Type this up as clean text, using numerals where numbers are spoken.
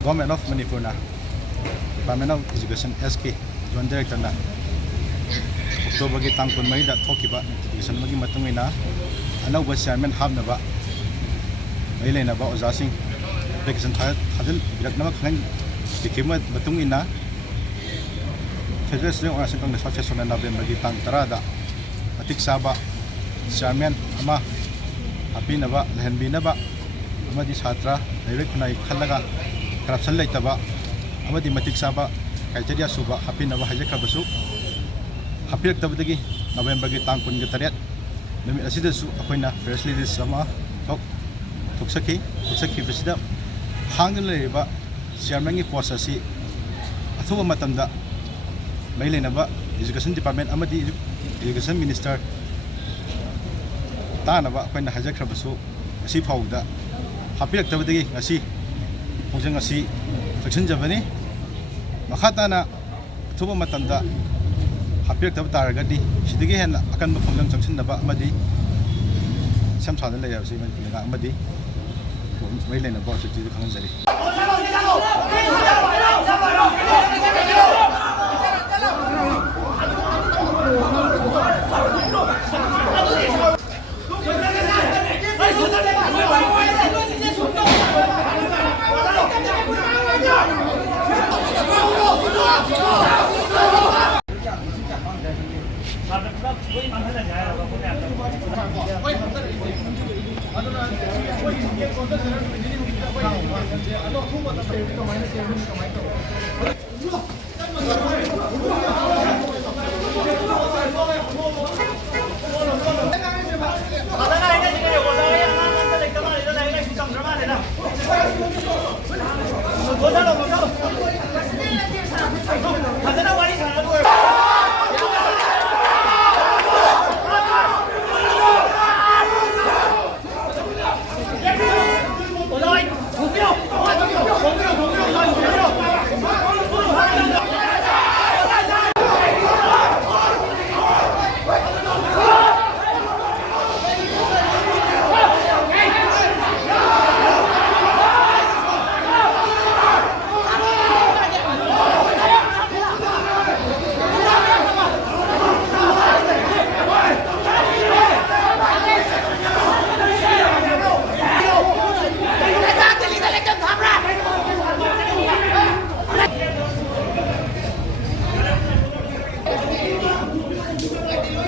Government of Manipur na Department of Education SK Joint Director na October ki tang kun mai da thokiba notification magi matungina anauba chairman habnaba mai leina ba oja sing application thadil biraknama khang dikima matungina Federal Student Organization Congress Professional November ki tang tarada atik saba chairman ama hapinaba lehanbinaba amadi chhatra direct kunai khalaga corruption leitaba amadi matik saba criteria suba hapinaba hajakrabasu hapiraktabadagi November ki tang kun ga taret numi asidasu akoina first ladies sama toksaki bisida hangin leiba chairman ki post asi athuba matamda mai leinaba education department amadi education minister tanaba akoina hajakrabasu asi phawda hapiraktabadagi ngasi hojang asi saksinjabani makhatana athuba matamda hapiraktab taragadi sidagi henna akan bkhomlang changsinaba amadi samsana layabsi man kunaga amadi mai leina ba siti khangjari